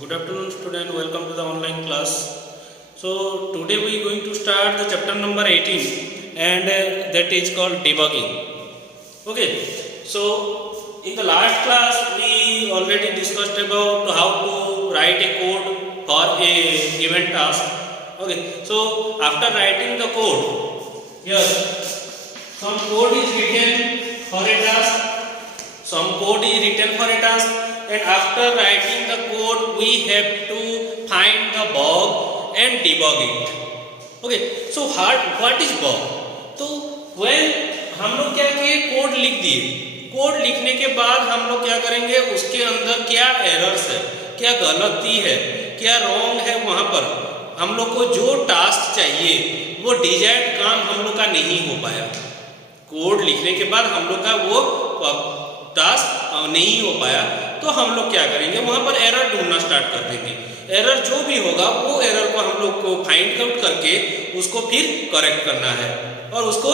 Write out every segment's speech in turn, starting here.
Good afternoon, student. Welcome to the online class. So today we are going to start the chapter number 18, and that is called debugging. Okay. So in the last class we already discussed about how to write a code for a given task. Okay. So after writing the code, here some code is written for a task. Some code is written for a task, and after writing the code we have to find the bug and debug it. Okay, so what is bug? तो when हम लोग क्या किए, code लिख दिए. Code लिखने के बाद हम लोग क्या करेंगे, उसके अंदर क्या एरर्स है, क्या गलती है, क्या रॉन्ग है, वहां पर हम लोग को जो टास्क चाहिए वो डिजायर्ड काम हम लोग का नहीं हो पाया. कोड लिखने के बाद हम लोग का वो टास्क नहीं हो पाया, तो हम लोग क्या करेंगे, वहां पर एरर ढूंढना स्टार्ट कर देंगे. एरर जो भी होगा वो एरर को हम लोग को फाइंड आउट करके उसको फिर करेक्ट करना है और उसको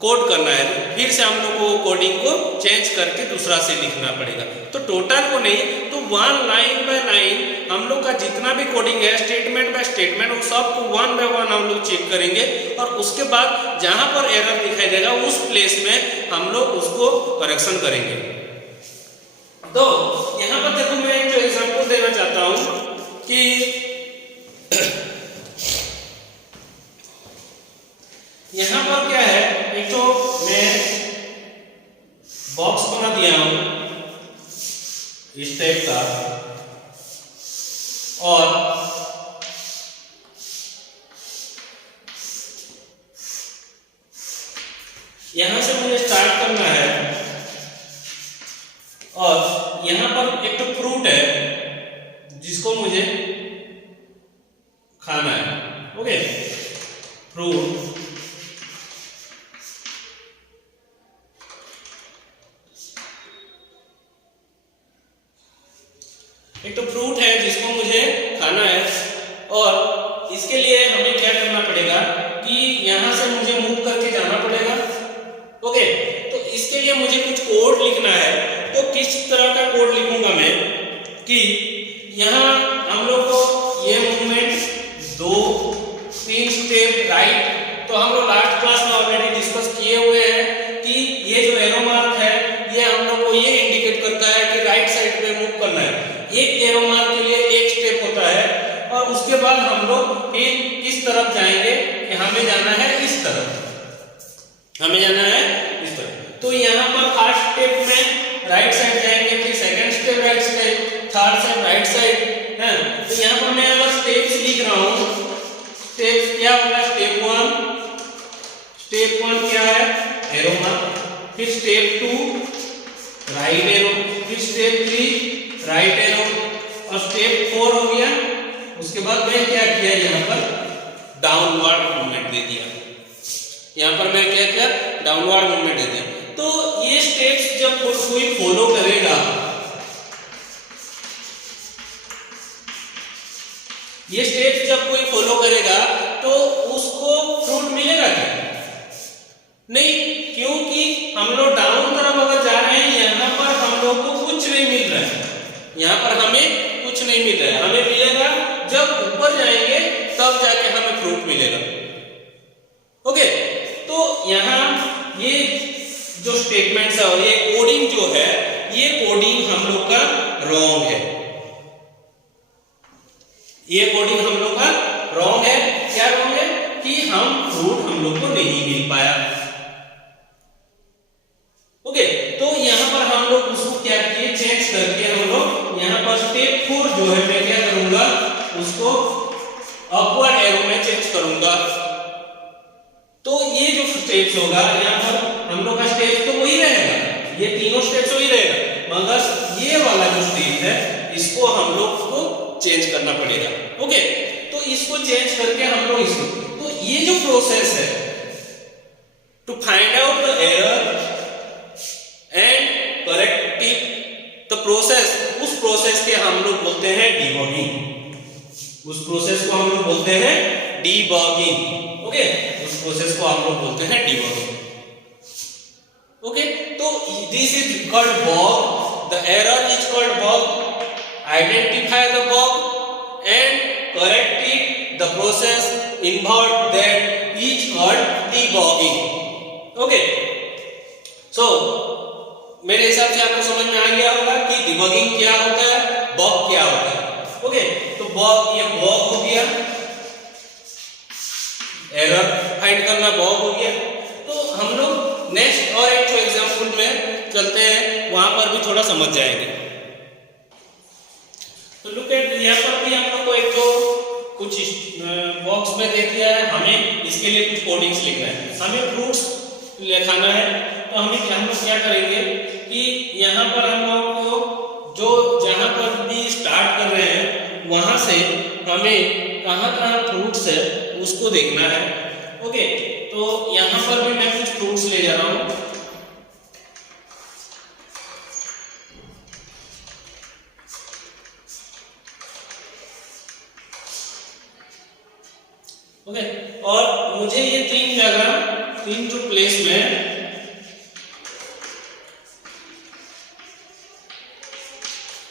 कोड करना है. फिर से हम लोग को कोडिंग को चेंज करके दूसरा से लिखना पड़ेगा. तो टोटल को नहीं तो वन लाइन बाय लाइन हम लोग का जितना भी कोडिंग है, स्टेटमेंट बाय स्टेटमेंट, वो सब को वन बाय वन हम लोग चेक करेंगे और उसके बाद जहां पर एरर दिखाई देगा उस प्लेस में हम लोग उसको करेक्शन करेंगे. तो यहां पर देखो, मैं एक एग्जांपल देना चाहता हूं कि यहां पर क्या है, एक तो मैं बॉक्स बना दिया हूं इस टाइप का, और यहां से मुझे स्टार्ट करना है, और यहां पर एक तो फ्रूट है जिसको मुझे खाना है. Okay, fruit. एक तो फ्रूट है जिसको मुझे खाना है, और इसके लिए हमें क्या करना पड़ेगा कि यहां से मुझे मूव करके जाना पड़ेगा. ओके, तो इसके लिए मुझे कुछ कोड लिखना है. तो किस तरह का कोड लिखूंगा मैं कि यहां हम लोग को ये मूवमेंट 2-3 स्टेप राइट, तो हम लोग लास्ट क्लास में ऑलरेडी डिस्कस किए हुए हैं कि ये जो एरो मार्क है ये हम लोग को ये इंडिकेट करता है कि राइट साइड में मूव करना है. एक एरो मार्क के लिए एक स्टेप होता है, और उसके बाद हम लोग फिर किस तरफ जाएंगे कि हमें जाना है इस तरफ, हमें जाना है इस तरफ. तो यहाँ पर फर्स्ट स्टेप में राइट साइड जाएंगे, फिर second step right side, third step right side है. तो यहाँ पर मैं अगर स्टेप्स लिख रहा हूँ, स्टेप्स क्या होगा, स्टेप 1 क्या है, एरो मार्क, फिर स्टेप 2 राइट एरो, फिर स्टेप 3 राइट एरो, और स्टेप 4 हो गया. उसके बाद मैं क्या किया, यहाँ पर डाउनवर्ड मूवमेंट दे दिया. यहाँ पर मैं क्या किया, डाउनवर्ड मूवमेंट दे दिया. तो ये स्टेप्स जब कोई फॉलो करेगा, ये स्टेप्स जब कोई फॉलो करेगा तो उसको फ्रूट मिलेगा क्या? नहीं, क्योंकि हम लोग डाउन तरफ अगर जा रहे हैं, यहाँ पर हम लोग को कुछ नहीं मिल रहा है. यहाँ पर हमें कुछ नहीं मिल रहा है. हमें मिलेगा जब ऊपर जाएंगे तब जाके हमें फ्रूट मिलेगा. ओके, तो यहाँ ये जो स्टेटमेंट्स है और ये कोडिंग जो है, ये कोडिंग हम लोग का रॉन्ग है. ये कोडिंग हम लोग का रॉन्ग है. क्या रॉन्ग है कि हम फ्रूट हम लोग को नहीं मिल पाया. ओके, तो यहाँ पर हम लोग उसको क्या किए, चेंज करके हम लोग यहाँ पर स्टेप 4 जो है मैं क्या करूंगा, उसको अपवर्ड एरो में चेंज करूंगा. तो ये जो स्टेप्स होगा, यहाँ पर हम लोग का स्टेप तो वही रहेगा, ये तीनों स्टेप्स वही रहेगा, मगर ये वाला जो स्टेप है इसको हम लोग को चेंज करना पड़ेगा. ओके, तो इसको चेंज करके हम लोग इसको, तो ये जो प्रोसेस है to find out the error and correct the process, उस प्रोसेस के हम लोग बोलते हैं डीबगिंग. उस प्रोसेस को हम लोग बोलते हैं डीबगिंग. ओके, उस प्रोसेस को हम लोग बोलते हैं डीबगिंग. ओके, तो this is called bug. The error is called bug. identify the bug and correct it. The process involved that is called debugging. Okay. So मेरे हिसाब से आपको समझ में आ गया होगा कि डिबगिंग क्या होता है, बग क्या होता है. ओके, तो बग, ये बग हो गया, एरर फाइंड करना बग हो गया. तो हम लोग नेक्स्ट और एक एग्जांपल में चलते हैं, वहां पर भी थोड़ा समझ जाएंगे. तो लुक एट, यहाँ पर भी हम लोग को एक तो कुछ बॉक्स में दे दिया है, हमें इसके लिए कुछ कोडिंग्स लिखना है, हमें फ्रूट्स लिखाना है. तो हम लोग क्या करेंगे कि यहाँ पर हम लोग को जो जहाँ पर भी स्टार्ट कर रहे हैं वहाँ से हमें कहाँ कहाँ फ्रूट्स है उसको देखना है. ओके, तो यहाँ पर भी मैं कुछ फ्रूट्स ले जा रहा हूँ. ओके, और मुझे ये तीन जगह, तीन जो प्लेस में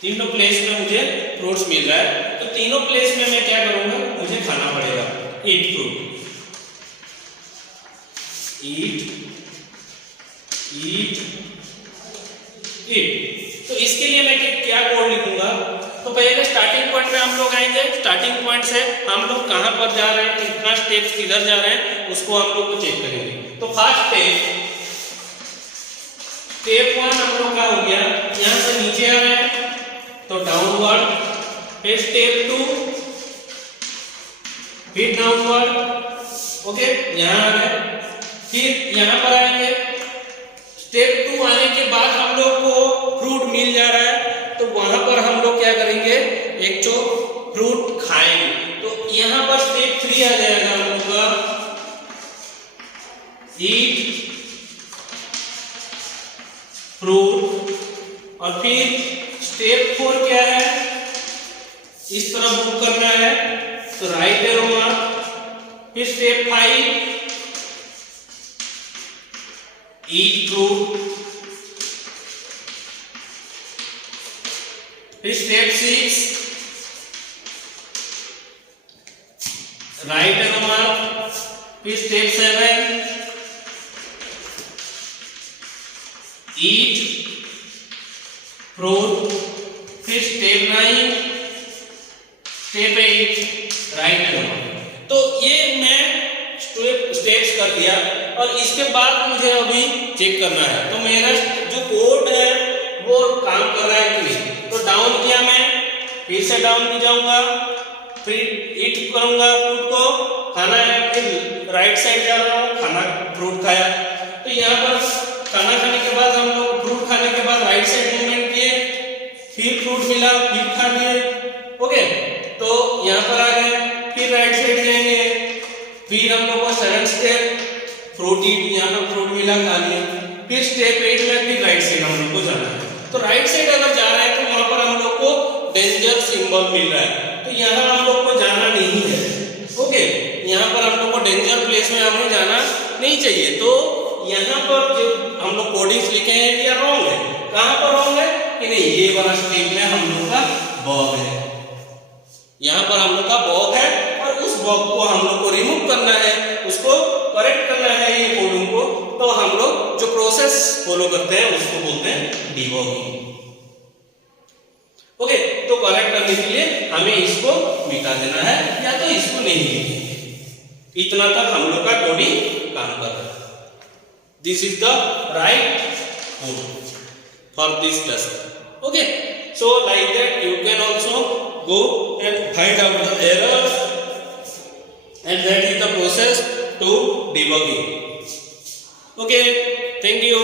तीनों प्लेस में मुझे फ्रूट्स मिल रहा है. तो तीनों प्लेस में मैं क्या करूंगा, मुझे खाना पड़ेगा. ईट फ्रूट, ईट ईट ईट. तो इसके लिए मैं क्या कोड लिखूंगा. तो पहले स्टार्टिंग पॉइंट में हम लोग आएंगे. स्टार्टिंग पॉइंट से हम लोग कहां पर जा रहे हैं, कितना स्टेप्स किधर जा रहे हैं, उसको हम लोग को चेक करेंगे. तो फर्स्ट स्टेप 1 हम लोग का हो गया, यहां से नीचे आ रहे हैं तो डाउनवर्ड. फिर स्टेप 2, फिर डाउनवर्ड. ओके, यहां आ रहे, फिर यहां पर आएंगे. स्टेप 2 आने के बाद हम लोग को फ्रूट मिल जा रहा है, तो वहां पर हम लोग क्या करेंगे, एक तो फ्रूट खाएंगे. तो यहां पर स्टेप 3 आ जाएगा हम लोग का, ईट फ्रूट. और फिर स्टेप 4 क्या है, इस तरह मूव करना है, तो राइट एरो मार्क. फिर स्टेप 5 ईट फ्रूट. फिर स्टेप 6 राइट एरो मार्क. फिर स्टेप 7 ईट फ्रूट. फिर step 9, step 8 right arrow mark. तो ये मैं स्टेप्स कर दिया, और इसके बाद मुझे अभी चेक करना है तो मेरा जो कोड है वो काम कर रहा है कि नहीं. तो डाउन किया मैं, फिर से डाउन भी जाऊंगा, फिर ईट करूंगा, फ्रूट को खाना है. फिर राइट साइड जा रहा हूँ, खाना फ्रूट खाया. तो यहाँ पर खाना खाने के बाद हम लोग फ्रूट खाने के बाद राइट साइड मूवमेंट किए, फिर फ्रूट मिला, फिर खा लिए. ओके, तो यहाँ पर आ गए, फिर राइट साइड जाएंगे. फिर हम लोग को 7 स्टेप फ्रूट ईट, यहाँ पर फ्रूट मिला, खा लिया. फिर स्टेप 8 में फिर राइट साइड हम लोग को जाना है. तो राइट साइड अगर जा रहा है तो वहां पर हम लोग को डेंजर सिंबल मिल रहा है, तो यहाँ हम लोग को जाना नहीं है. ओके, यहाँ पर हम लोग को डेंजर प्लेस में हमें जाना नहीं चाहिए. तो यहाँ पर जो हम लोग कोडिंग्स लिखे हैं ये रॉन्ग है. कहाँ पर रॉन्ग है कि नहीं, ये वाला स्टेप में हम लोग का बग है, यहाँ पर हम लोग का बग है, और उस बग को हम लोग को रिमूव करना है, उसको करेक्ट करना है ये कोडिंग को. तो हम लोग जो प्रोसेस फॉलो करते हैं उसको बोलते हैं डिबगिंग. ओके, तो करेक्ट करने के लिए हमें इसको मिटा देना है या तो इसको नहीं लिखेंगे. इतना तक हम लोग का कोडिंग काम कर रहा है. This is the right code for this lesson. Okay, so like that you can also go and find out the errors, and that is the process to debugging. Okay, thank you.